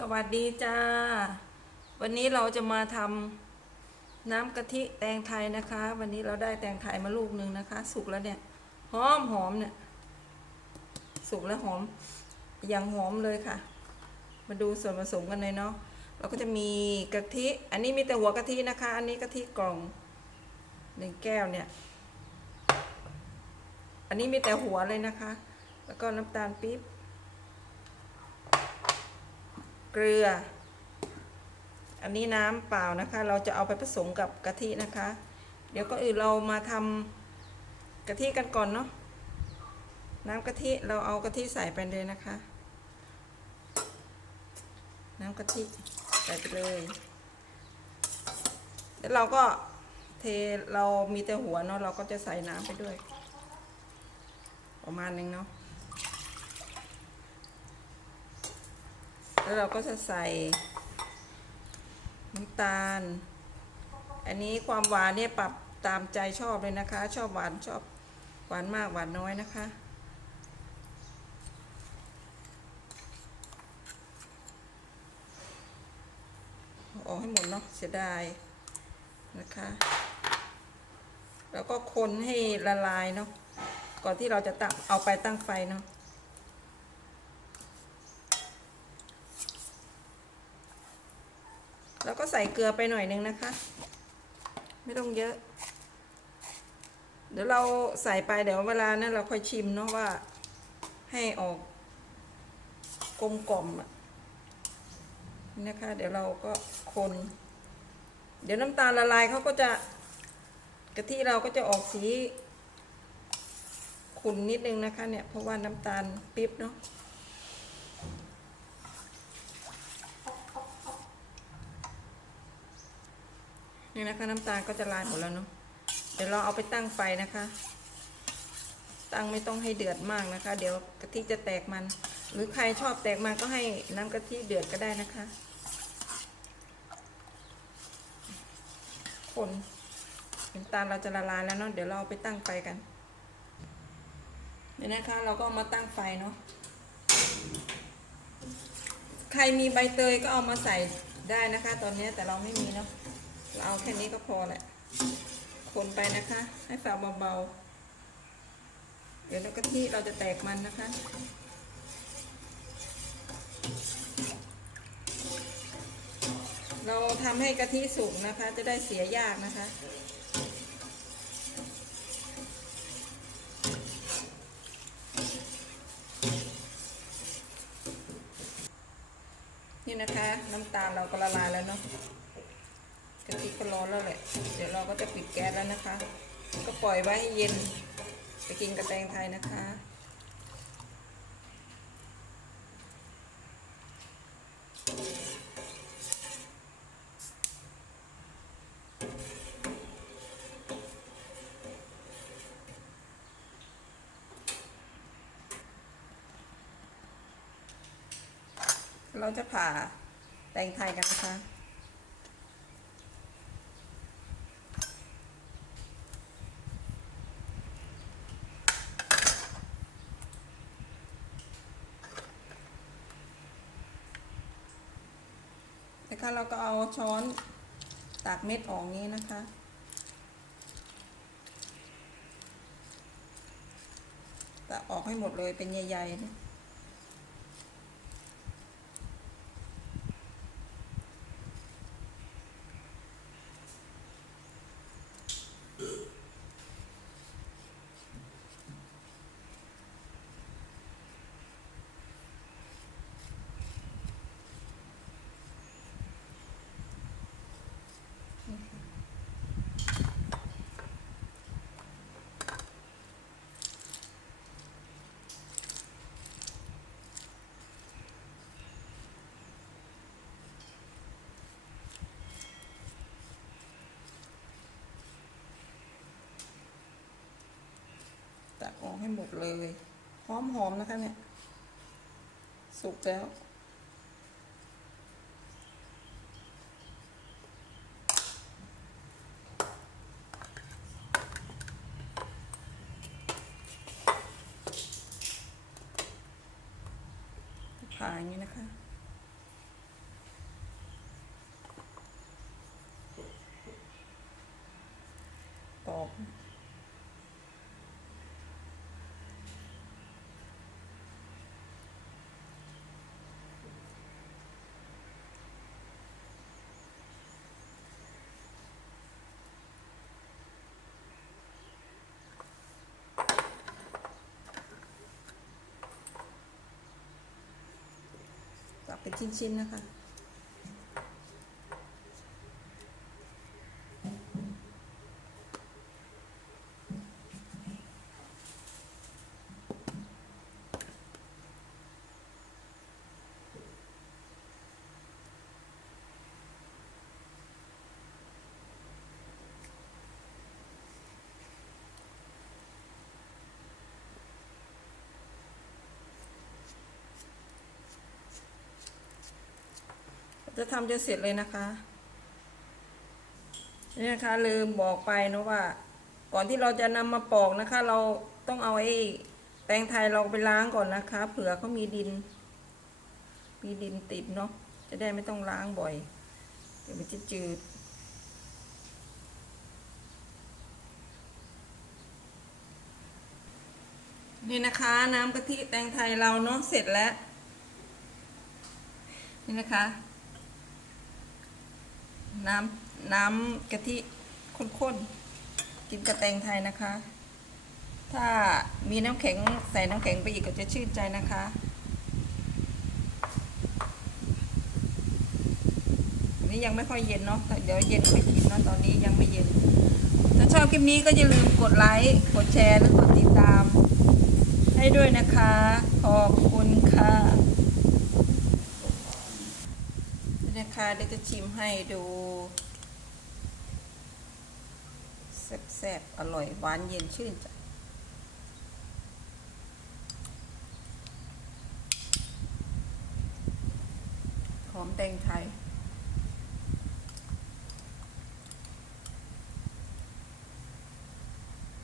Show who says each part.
Speaker 1: สวัสดีจ้า วันนี้เราจะมาทำน้ำกะทิแตงไทยนะคะ วันนี้เราได้แตงไทยมาลูกหนึ่งนะคะ สุกแล้วเนี่ยหอมหอมเนี่ยสุกแล้วหอมอย่างหอมเลยค่ะ มาดูส่วนผสมกันเลยเนาะเราก็จะมีกะทิ อันนี้มีแต่หัวกะทินะคะ อันนี้กะทิกล่องหนึ่งแก้วเนี่ยอันนี้มีแต่หัวเลยนะคะ แล้วก็น้ำตาลปี๊บ เกลือ อันนี้น้ำเปล่านะคะ เราจะเอาไปผสมกับกะทินะคะ เดี๋ยวก็อื่นเรามาทำกะทิกันก่อนเนาะน้ำกะทิเราเอากะทิใส่ไปเลยนะคะ น้ำกะทิใส่ไปเลยแล้วเราก็เทเรามีแต่หัวเนาะเราก็จะใส่น้ำไปด้วย ประมาณนึงเนาะ แล้วเราก็จะใส่น้ำตาล อันนี้ความหวานเนี่ยปรับตามใจชอบเลยนะคะ ชอบหวานชอบหวานมากหวานน้อยนะคะ อออกให้หมดเนาะเสียดายนะคะ แล้วก็คนให้ละลายเนาะก่อนที่เราจะตั้งเอาไปตั้งไฟเนาะ แล้วก็ใส่เกลือไปหน่อยนึงนะคะ ไม่ต้องเยอะ เดี๋ยวเราใส่ไปเดี๋ยวเวลานั้นเราค่อยชิมเนาะว่า ให้ออกกลมกล่อมอะนี่นะคะ เดี๋ยวเราก็คน เดี๋ยวน้ำตาลละลายเขาก็จะกะทิเราก็จะออกสีขุ่นนิดนึงนะคะเนี่ยเพราะว่าน้ำตาลปี๊บเนาะ นี่นะคะน้ำตาลก็จะลายหมดแล้วเนาะเดี๋ยวเราเอาไปตั้งไฟนะคะ ตั้งไม่ต้องให้เดือดมากนะคะ เดี๋ยวกะทิจะแตกมัน หรือใครชอบแตกมันก็ให้น้ำกะทิเดือดก็ได้นะคะ คนน้ำตาลเราจะละลายแล้วเนาะเดี๋ยวเราเอาไปตั้งไฟกันเดี๋ยนะคะ เราก็เอามาตั้งไฟเนาะใครมีใบเตยก็เอามาใส่ได้นะคะ ตอนนี้แต่เราไม่มีเนาะ เราเอาแค่นี้ก็พอแหละ คนไปนะคะ ให้ฝาเบาๆ เดี๋ยวน้ำกะทิเราจะแตกมันนะคะเราทำให้กะทิสุกนะคะ จะได้เสียยากนะคะ นี่นะคะ น้ำตาลเราก็ละลายแล้วเนาะ กะทิก็ร้อนแล้วแหละ เดี๋ยวเราก็จะปิดแก๊สแล้วนะคะ ก็ปล่อยไว้ให้เย็นไปกินกระแตงไทยนะคะเราจะผ่าแตงไทยกันนะคะ เราก็เอาช้อนตักเม็ดออกนี้นะคะ ตักออกให้หมดเลยเป็นใหญ่ๆนะ ออกให้หมดเลย หอมหอมนะคะเนี่ย สุกแล้ว ผ่าอย่างนี้นะคะตอก ชิ้นๆนะคะ จะทำจนเสร็จเลยนะคะนี่นะคะลืมบอกไปนะว่า ก่อนที่เราจะนำมาปอกนะคะ เราต้องเอาไอ้แตงไทยเราไปล้างก่อนนะคะ เผื่อเขามีดิน มีดินติดเนาะจะได้ไม่ต้องล้างบ่อย เดี๋ยวมันจะจืดนี่นะคะน้ำกะทิแตงไทยเราเนาะเสร็จแล้ว นี่นะคะ น้ำน้ำกะทิข้นๆกินกระแตงไทยนะคะ ถ้ามีน้ำแข็งใส่น้ำแข็งไปอีกก็จะชื่นใจนะคะอันนี้ยังไม่ค่อยเย็นเนาะแต่เดี๋ยวเย็นค่อยกินเนาะตอนนี้ยังไม่เย็น ถ้าชอบคลิปนี้ก็อย่าลืมกดไลค์กดแชร์และกดติดตาม ให้ด้วยนะคะ ขอบคุณค่ะ นะคะเดี๋ยวจะชิมให้ดูแซ่บๆอร่อยหวานเย็นชื่นใจหอมแตงไทย